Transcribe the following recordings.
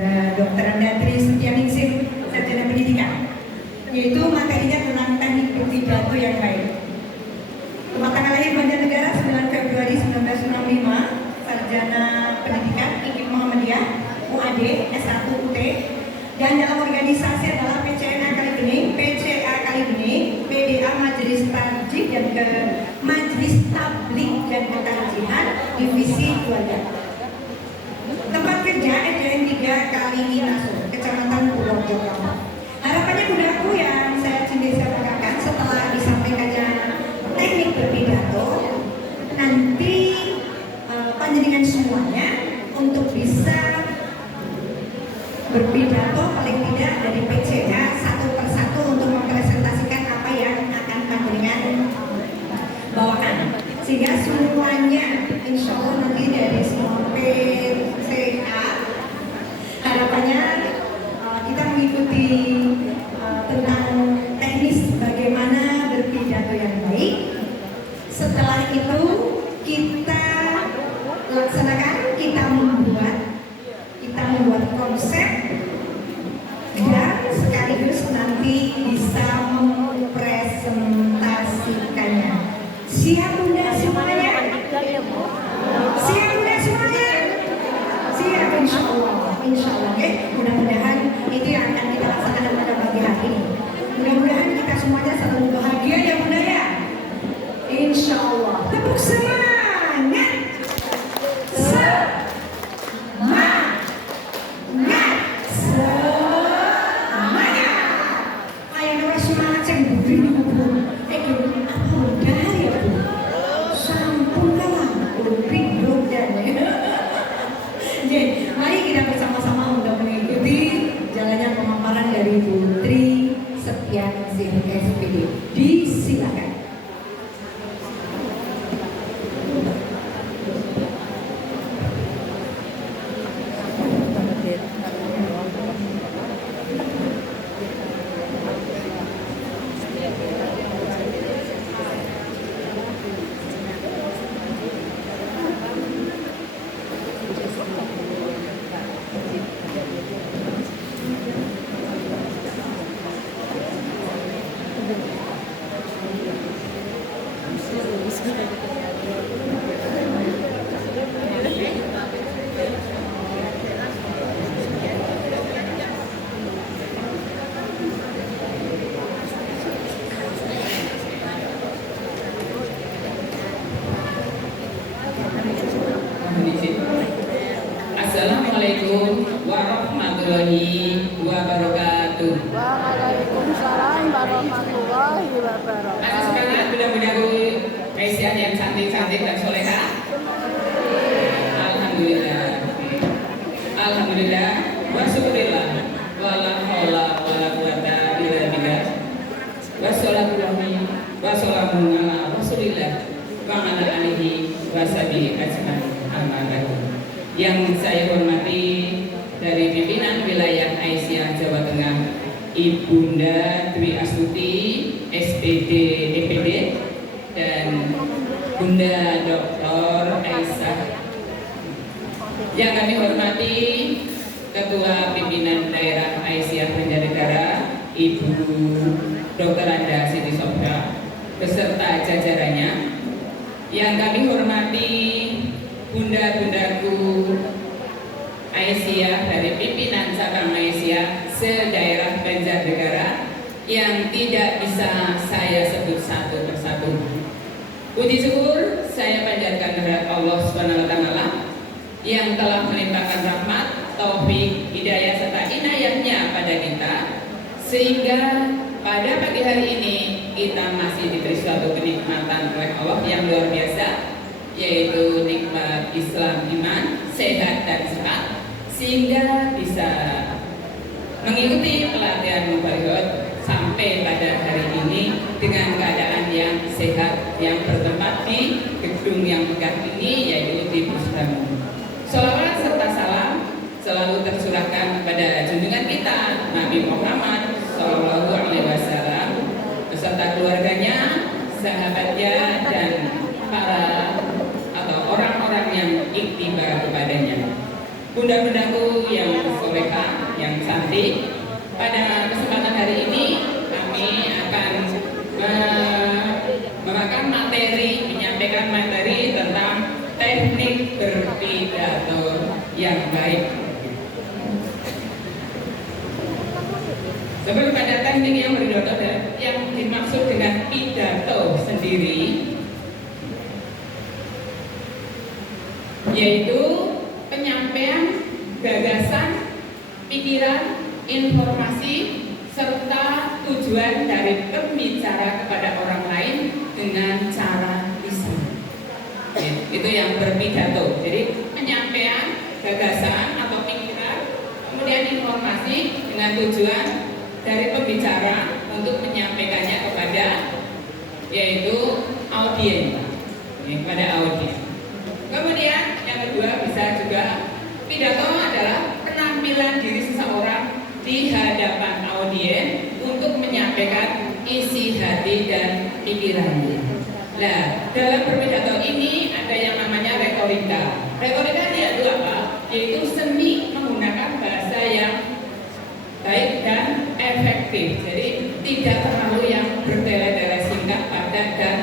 Dr. Andri Setianingsih, Sarjana Pendidikan, yaitu materinya tentang teknik berpidato yang baik. Tempat tanggal lahir Banjarnegara 9 Februari 1965, Sarjana Pendidikan IKIP Muhammadiyah, UAD, S1 UT, dan dalam organisasi adalah PCNA Kalibening, PCA Kalibening, PDA Majelis Tarjih dan ke Majelis Tablik dan Ketarjihan Divisi Keluarga. Tempat kerja SDN 3 Kaliminaso, Kecamatan Purworejo. Harapannya bundaku yang saya ceritakan setelah disampaikannya teknik berpidato, nanti panjenengan semuanya untuk bisa berpidato paling tidak dari PCA satu persatu untuk mempresentasikan apa yang akan panjenengan bawakan, sehingga semuanya insya Allah nanti dari semua PCA harapannya kita mengikuti tentang teknis bagaimana berpidato yang baik. Setelah itu kita laksanakan, kita membuat konsep dan sekaligus nanti bisa mempresentasikannya. Siap bunda semuanya? Siap bunda semuanya? Siap insya Allah ya. Mudah-mudahan itu yang akan kita laksanakan pada pagi hari ini. Mudah-mudahan kita semuanya selalu bahagia ya bunda ya. Insya Allah. Tepuk semangat. Mari kita bersama-sama untuk mengikuti jalannya pemaparan dari Putri Setianingsih SPD. Disilakan. Assalamualaikum warahmatullahi wabarakatuh. Waalaikumsalam warahmatullahi wabarakatuh. Atas sekalian bunda-bundaku Aisyah yang cantik-cantik dan soleha. Alhamdulillah. Alhamdulillah. Wa syukurillah. Wala haula wala quwata illa billah. Wassalamu ala Rasulillah wa ala alihi wa sahbihi ajmain. Amma ba'du. Yang saya hormati dari pimpinan wilayah Aisyah Jawa Tengah, Ibunda Dwi Astuti SPD DPD, dan Bunda Dr. Aisyah. Yang kami hormati Ketua Pimpinan Daerah Aisyah Banjarnegara, Ibu Dr. Anda Siti Sobra beserta jajarannya. Yang kami hormati bunda-bundaku Aisyah dari pimpinan cabang Aisyah se-daerah Banjarnegara yang tidak bisa saya sebut satu persatu. Puji syukur saya panjatkan kepada Allah Subhanahu wa taala yang telah melimpahkan rahmat, taufik, hidayah serta inayahnya pada kita, sehingga pada pagi hari ini kita masih diberi suatu kenikmatan oleh Allah yang luar biasa, yaitu nikmat Islam, iman, sehat dan sehat, sehingga bisa mengikuti pelatihan mubalighat sampai pada hari ini dengan keadaan yang sehat, yang bertempat di gedung yang megah ini, yaitu di Pusdamu. Sholawat serta salam selalu tercurahkan kepada junjungan kita Nabi Muhammad SAW beserta keluarganya, sahabatnya, dan para orang-orang yang iktibar kepadanya. Bunda-bundaku yang soleha cantik. Pada kesempatan hari ini kami akan menyampaikan materi tentang teknik berpidato yang baik. Sebelum pada teknik yang berpidato, yang dimaksud dengan pidato sendiri yaitu penyampaian gagasan, pikiran, informasi, serta tujuan dari pembicara kepada orang lain dengan cara lisan. Itu yang berpidato. Jadi penyampaian gagasan atau pikiran, kemudian informasi dengan tujuan dari pembicara untuk menyampaikannya kepada yaitu audiens, kepada audiens. Kemudian yang kedua bisa juga pidato adalah penampilan diri seseorang di hadapan audiens untuk menyampaikan isi hati dan pikirannya. Nah, dalam berpidato ini ada yang namanya retorika. Retorika itu apa? Yaitu seni menggunakan bahasa yang baik dan efektif. Jadi tidak terlalu yang bertele-tele, singkat padat dan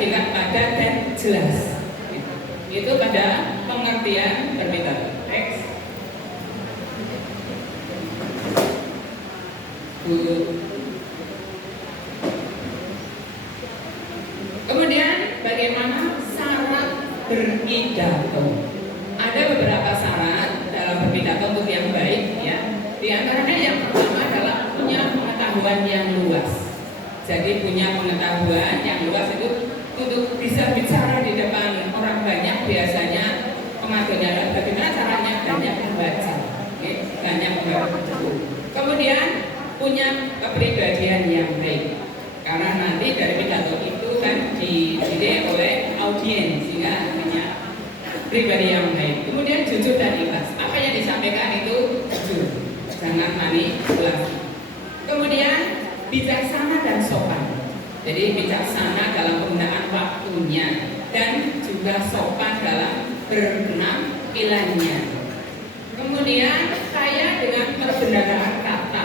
singkat padat dan jelas. Itu pada pengertian berpidato. Next. Kemudian bagaimana syarat berpidato? Ada beberapa syarat dalam berpidato untuk yang baik, ya. Di antaranya yang pertama adalah punya pengetahuan yang luas. Jadi punya pengetahuan yang luas itu untuk bisa bicara di depan orang banyak, biasanya pengajarnya adalah bagaimana caranya banyak membaca, banyak membaca buku. Kemudian punya kepribadian yang baik, karena nanti dari pidato itu kan dididik oleh audiens sehingga punya pribadi yang baik. Kemudian jujur dan ikhlas, apa yang disampaikan itu jujur, jangan manipulasi. Kemudian bijaksana dan sopan. Jadi bijaksana dalam penggunaan waktunya dan juga sopan dalam berpenampilannya. Kemudian kaya dengan perbendaharaan kata.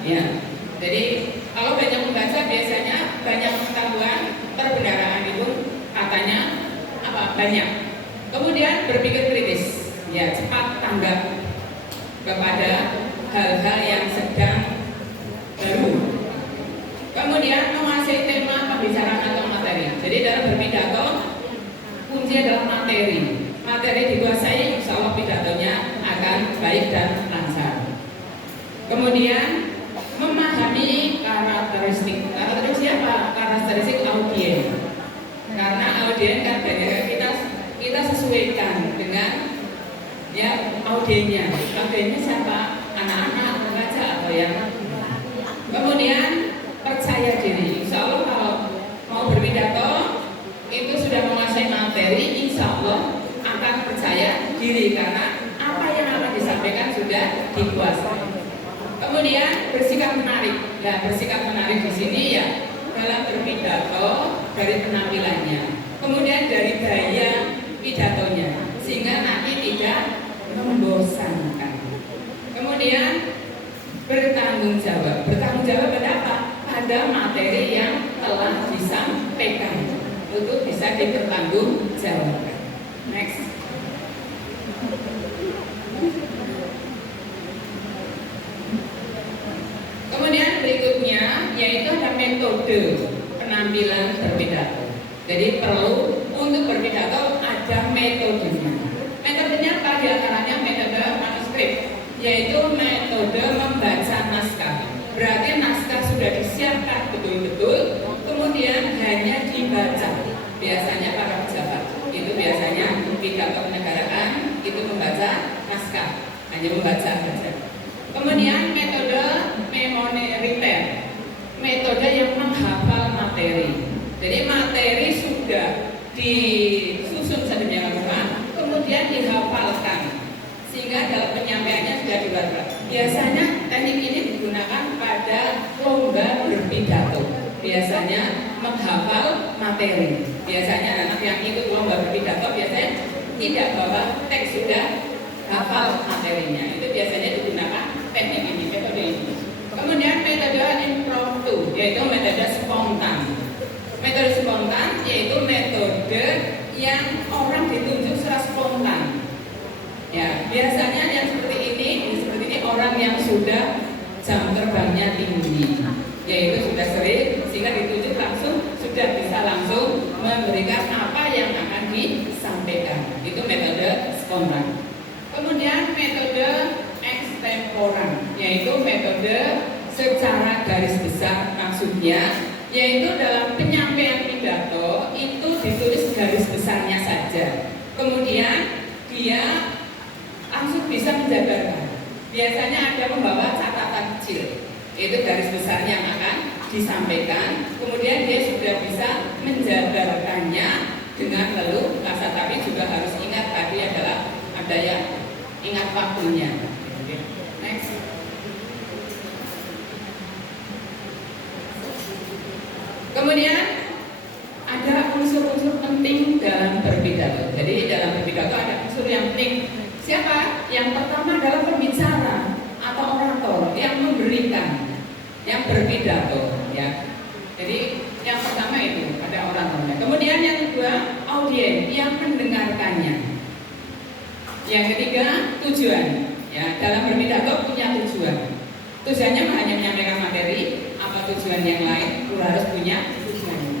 Ya. Jadi kalau banyak membaca biasanya banyak pengetahuan, perbendaharaan itu katanya apa? Banyak. Kemudian berpikir kritis. Ya, cepat tanggap kepada hal-hal yang sedang baru. Kemudian menguasai tema pembicaraan atau materi. Jadi dalam berpidato kunci adalah materi. Materi dikuasai, insya Allah pidatonya akan baik dan lancar. Kemudian memahami karakteristik. Karakteristik apa? Karakteristik audiens. Karena audiens kan banyak kita sesuaikan dengan ya audiensnya. Audiensnya siapa? Anak-anak, remaja atau yang. Kemudian percaya diri. Insya Allah kalau mau berpidato itu sudah menguasai materi, insya Allah akan percaya diri karena apa yang akan disampaikan sudah dikuasai. Kemudian bersikap menarik. Nah, bersikap menarik di sini ya dalam berpidato dari penampilannya. Kemudian dari gaya pidatonya sehingga nanti tidak membosankan. Kemudian bertanggung jawab. Bertanggung jawab pada apa? Pada materi yang telah disampaikan untuk bisa dipertanggungjawabkan. Next. Kemudian berikutnya yaitu ada metode penampilan berpidato. Jadi perlu untuk berpidato ada metodenya. Metodenya apa? Di antaranya metode manuskrip, yaitu metode membaca naskah. Berarti naskah sudah disiapkan betul-betul, kemudian hanya dibaca. Biasanya para pejabat itu biasanya pidato kenegaraan itu membaca naskah, hanya membaca saja. Kemudian metode memoriter, metode yang menghafal materi. Jadi materi sudah disusun sedemikian rupa, kemudian dihafalkan sehingga dalam penyampaiannya sudah dibaca. Biasanya teknik ini digunakan pada lomba berpidato. Biasanya menghafal materi. Biasanya anak yang ikut lomba berpidato biasanya tidak bawa teks, sudah hafal materinya. Itu biasanya digunakan sudah jam terbangnya tinggi, yaitu sudah sering sehingga ditunjuk langsung sudah bisa langsung memberikan apa yang akan disampaikan. Itu metode spontan. Kemudian metode extemporan, yaitu metode secara garis besar, maksudnya yaitu dalam penyampaian pidato itu ditulis garis besarnya saja, kemudian dia langsung bisa menjabarkan. Biasanya ada membawa catatan kecil, itu garis besarnya yang akan disampaikan, kemudian dia sudah bisa menjabarkannya dengan leluasa, tapi juga harus ingat tadi adalah ada yang ingat waktunya. Next. Kemudian ada unsur-unsur penting dalam berpidato. Jadi dalam berpidato ada unsur yang penting. Siapa? Yang pertama adalah pembicara atau orator yang memberikan, yang berpidato, ya. Jadi yang pertama itu ada oratornya. Kemudian yang kedua audiens yang mendengarkannya. Yang ketiga tujuan. Ya, dalam berpidato punya tujuan. Tujuannya hanya menyampaikan materi, apa tujuan yang lain, harus punya tujuannya.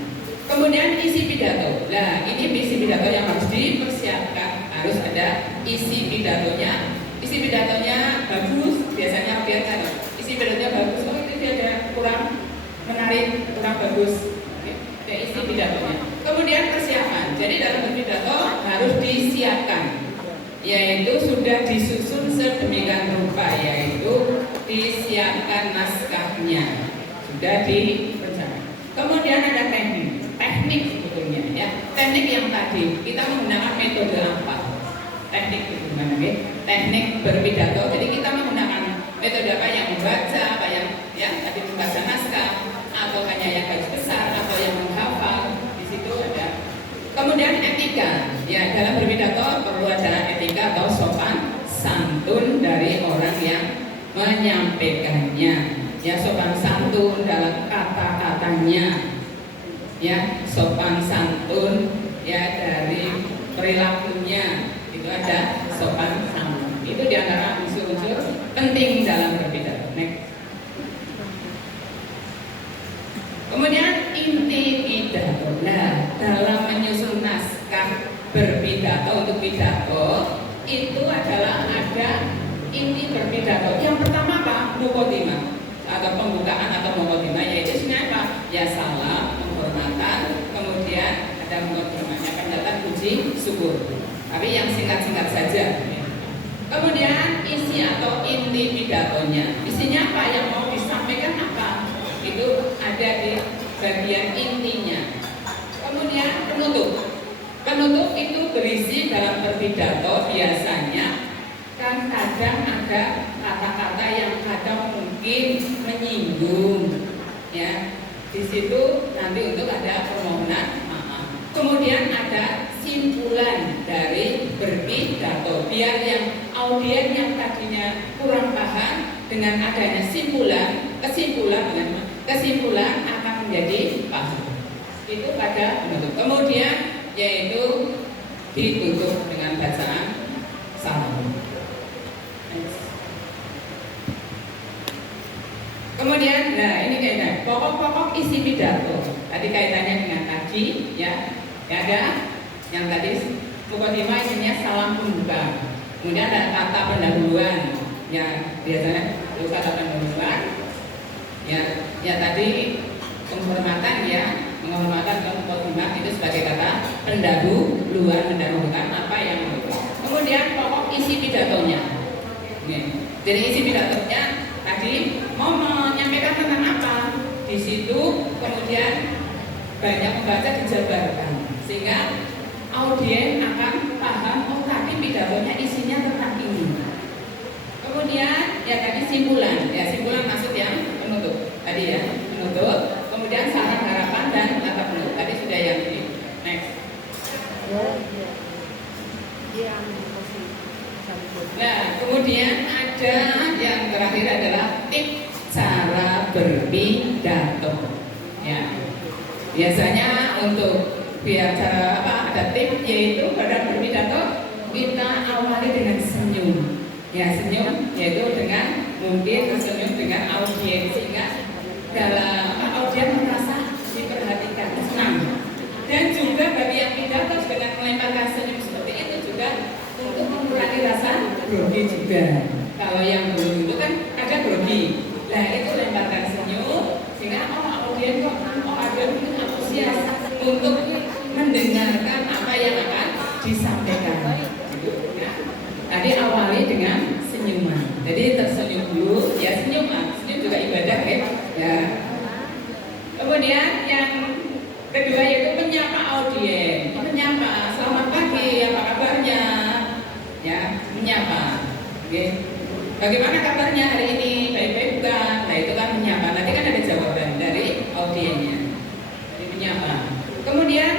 Kemudian isi pidato. Nah, ini isi pidato yang harus dipersiapkan, harus ada isi pidatonya. Isi pidatonya bagus, biasanya biarkan isi pidatonya bagus. Oh, itu dia ada kurang menarik, kurang bagus. Oke, ada isi pidatonya. Kemudian persiapan. Jadi dalam berpidato harus disiapkan, yaitu sudah disusun sedemikian rupa, yaitu disiapkan naskahnya, sudah direncanakan. Kemudian ada teknik sebetulnya, ya. Teknik yang tadi kita menggunakan metode apa? Teknik itu gimana, ya? Teknik berpidato. Jadi kita menggunakan metode apa? Yang membaca, apa yang tadi membaca naskah, atau hanya yang garis besar, atau yang menghafal. Di situ ada. Kemudian etika, ya, dalam berpidato perlu ada etika atau sopan santun dari orang yang menyampaikannya. Ya, sopan santun dalam kata-katanya, ya, sopan santun ya dari perilakunya, itu ada sopan santun. Itu diantara unsur-unsur penting dalam berpidato. Next. Kemudian inti pidato. Nah, dalam menyusun naskah berpidato untuk pidato itu adalah ada inti berpidato. Yang pertama apa? Mukotimah atau pembukaan atau mukotimah, yaitu isinya apa? Ya, salam, penghormatan, kemudian ada mukotimahnya, pendapat, puji, syukur. Tapi yang singkat-singkat saja. Kemudian isi atau inti pidatonya, isinya apa, yang mau disampaikan apa, itu ada di bagian intinya. Kemudian penutup itu berisi dalam berpidato biasanya kan kadang ada kata-kata yang kadang mungkin menyinggung, ya. Di situ nanti untuk ada permohonan maaf. Kemudian ada simpulan dari berpidato, biar yang audiens yang tadinya kurang paham dengan adanya kesimpulan akan menjadi paham. Itu pada penutup. Kemudian yaitu ditutup dengan bacaan salam. Kemudian, nah ini kaitannya pokok-pokok isi pidato. Tadi kaitannya dengan tadi, ya ada yang tadi mukotimah isinya salam pembuka. Kemudian ada kata pendahuluan, ya biasanya itu kata pendahuluan. Ya tadi penghormatan, ya menghormatan ke mukotimah itu sebagai kata mendahulukan apa yang menurut. Kemudian pokok isi pidatonya. Jadi isi pidatonya tadi mau menyampaikan tentang apa, di situ kemudian banyak membaca dijabarkan sehingga audiens akan paham, oh tadi pidatonya isinya tentang ini. Kemudian ya tadi simpulan, ya simpulan maksud yang penutup tadi, ya penutup. Kemudian saran, harapan, dan kata penutup tadi sudah yang ini. Next. Nah, kemudian ada yang terakhir adalah tips cara berpidato. Ya, biasanya untuk biar cara apa? Ada tips, yaitu pada berpidato kita awali dengan senyum. Ya, senyum yaitu dengan mungkin tersenyum dengan audiens, sehingga dalam audiens merasa diperhatikan, senang. Dan juga bagi yang pidato dengan melemparkan senyum seperti itu juga untuk mengurangi rasa grogi juga. Kalau yang grogi itu kan ada grogi. Nah, itu lemparkan senyum sehingga audiens kok ada antusias untuk mendengarkan apa yang akan disampaikan. Tadi awali dengan senyuman. Jadi tersenyum dulu, ya senyum lah. Senyum juga ibadah ya. Kemudian yang kedua yaitu menyapa audiens. Menyapa, selamat pagi, apa kabarnya? Ya, menyapa. Oke. Bagaimana kabarnya hari ini? Baik-baik bukan? Nah, itu kan menyapa. Nanti kan ada jawaban dari audiensnya. Jadi menyapa. Kemudian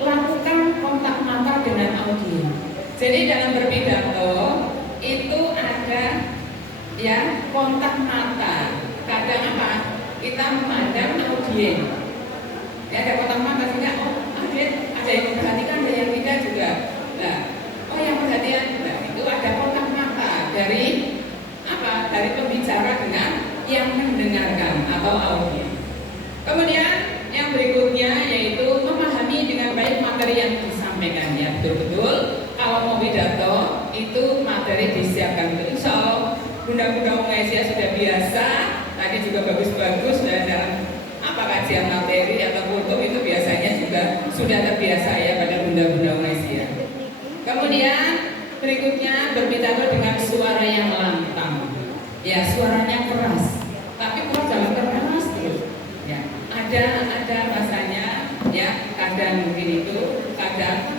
lakukan kontak mata dengan audiens. Jadi dalam berpidato itu ada ya kontak mata. Kadang apa? Kita memandang audiens. Ya, ada kontak mata sehingga audiens ada yang memperhatikan, ada yang tidak juga. Nah, yang perhatian, nah, itu ada kontak mata dari apa? Dari pembicara dengan yang mendengarkan atau audiens. Kemudian yang berikutnya yaitu memahami dengan baik materi yang disampaikan. Ya, betul-betul kalau mau pidato itu materi disiapkan betul. So, bunda-bunda Malaysia sudah biasa, tadi juga bagus-bagus dan dalam apa kajian materi atau kultum itu biasanya juga sudah terbiasa ya pada bunda-bunda Malaysia. Kemudian berikutnya berpidato dengan suara yang lantang. Ya, suaranya keras, tapi kalau jangan keras terus. Ya, ada masanya ya, kadang mungkin itu, kadang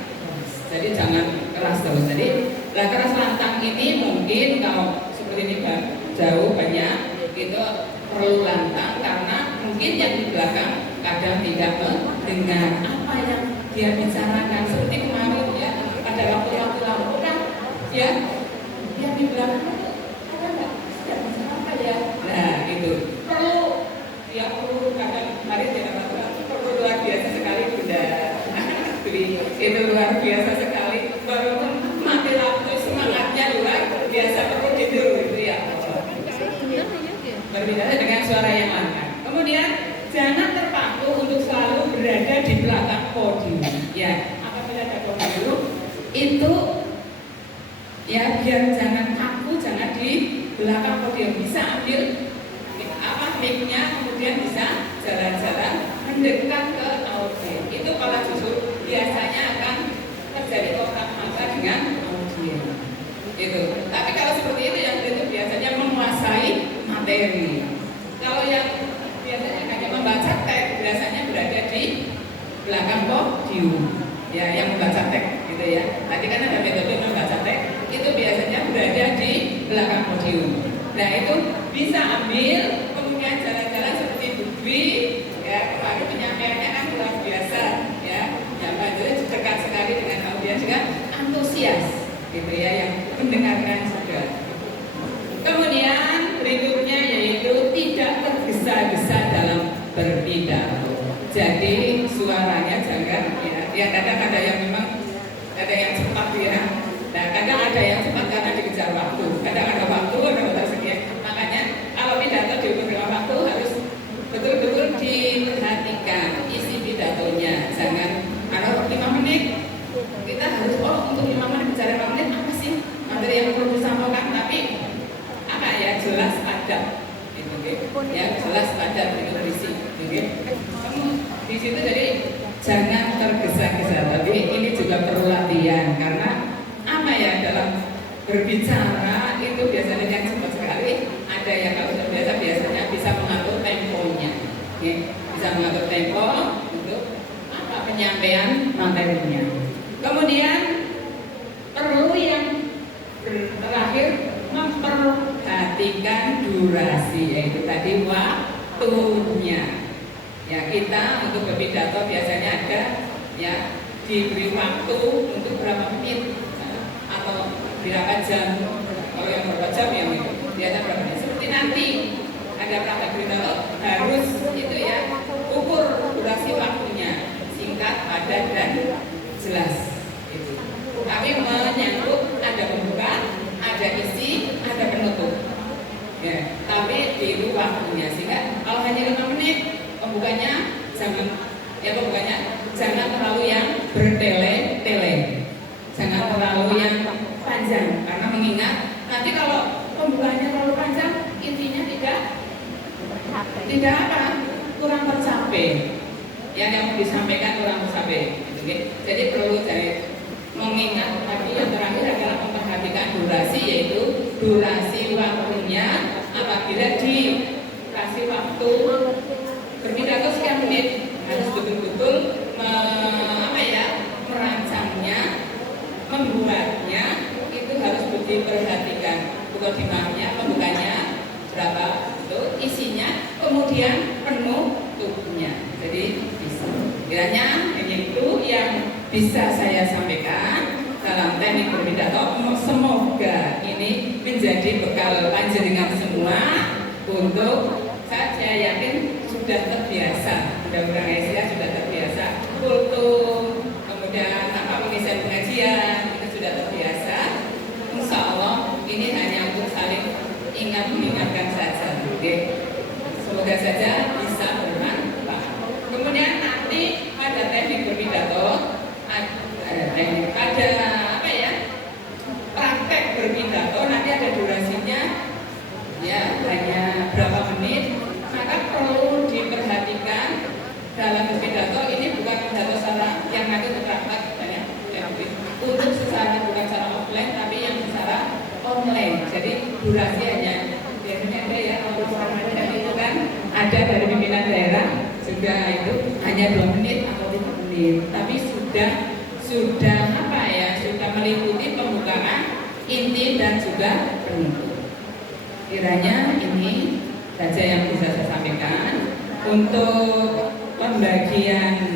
jadi jangan keras terus. Jadi keras lantang ini mungkin kalau seperti ini jauh banyak itu perlu lantang karena mungkin yang di belakang kadang tidak mendengar apa yang dia bicarakan. Seperti kemarin ya pada waktu lampu kan ya yang di belakang itu ada nggak sedang bicara apa ya. Nah itu perlu kadang mari tidak perlu luar biasa sekali bunda. Itu luar biasa sekali. Walaupun mati lampu semangatnya luar biasa perlu tidur gitu ya. Berbicara dengan suara yang lantang. Kemudian jangan terpaku untuk selalu berada di belakang podium. Ya, apabila ada podium itu ya biar jangan kaku, jangan di belakang podium. Bisa ambil mic-nya, kemudian bisa jalan-jalan mendekat ke audiens. Itu kalau justru biasanya akan terjadi kontak mata dengan audiens. Itu. Tapi kalau seperti itu biasanya menguasai materi. Kalau yang biasanya hanya membaca teks biasanya berada di belakang podium. Ya, yang membaca teks gitu ya. Tadi kan ada metode membaca teks, itu biasanya berada di belakang podium. Nah, itu bisa ambil kemudian jalan-jalan seperti Budwi ya, kemarin penyampaiannya kan luar biasa ya. Yang itu dekat sekali dengan audiens juga antusias gitu ya, yang mendengarkan juga. Kemudian berikutnya yaitu tidak tergesa-gesa dalam berpidato. Jadi suaranya jangan ya kadang ada yang memang ada yang cepat ya. Nah kadang ada yang cepat karena dikejar waktu. Kadang ada waktu ada sekian. Makanya kalau pidato diukur dengan waktu harus betul-betul diperhatikan isi pidatonya. Jangan kalau 5 menit kita harus untuk 5 menit bicara 5 menit apa sih materi yang perlu disampaikan, tapi apa ya jelas padat gitu, ya jelas padat itu berisi gitu. Di situ jadi jangan tergesa-gesa, tapi ini juga perlu latihan karena apa ya dalam berbicara itu biasanya yang cepat sekali, ada yang kalau sudah biasa biasanya bisa mengatur temponya, ya. Bisa mengatur tempo untuk apa penyampaian materinya. Kemudian perlu yang terakhir memperhatikan durasi, yaitu tadi waktunya. Ya kita untuk berpidato biasanya ada ya diberi waktu untuk berapa menit atau berapa jam. Kalau yang berapa jam yang itu biasa berapa menit. Seperti nanti ada praktek pidato harus itu ya ukur durasi waktunya singkat, padat dan jelas. Itu. Tapi menyangkut ada pembukaan, ada isi, ada penutup. Ya, tapi itu waktunya, sehingga kalau hanya 5 menit pembukanya jangan terlalu yang bertele-tele, jangan terlalu yang panjang, karena mengingat nanti kalau pembukanya terlalu panjang, intinya tidak kurang tercapai. Yang mau disampaikan kurang tercapai. Jadi perlu mengingat tadi yang terakhir adalah memperhatikan durasi, yaitu durasi waktunya. Apabila dikasih waktu berpidato sekian menit, harus betul-betul merancangnya, membuatnya itu harus diperhatikan. Bukan dimaunya pembukanya berapa itu isinya, kemudian penutupnya. Jadi kiranya ini itu yang bisa saya sampaikan dalam teknik berpidato. Semoga ini menjadi bekal panjenengan semua untuk, saya yakin sudah terbiasa, mudah-mudahan Asia sudah terbiasa kultum, kemudian pengisian pengajian itu sudah terbiasa. Insya Allah ini hanya untuk saling mengingatkan saja. Semoga saja bisa bermanfaat. Kemudian nanti pada teknik berpidato ada praktek berpidato, nanti ada durasinya ya, hanya berapa menit. Maka perlu diperhatikan dalam berpidato ini bukan pidato secara yang nanti praktek untuk secara bukan secara offline tapi yang secara online. Jadi durasi hanya biasanya ada ya, orang itu kan ada dari pimpinan daerah juga itu hanya 2 menit atau 3 menit, tapi sudah meliputi pembukaan, inti dan juga penutup. Kiranya ini saja yang bisa saya sampaikan untuk pembagian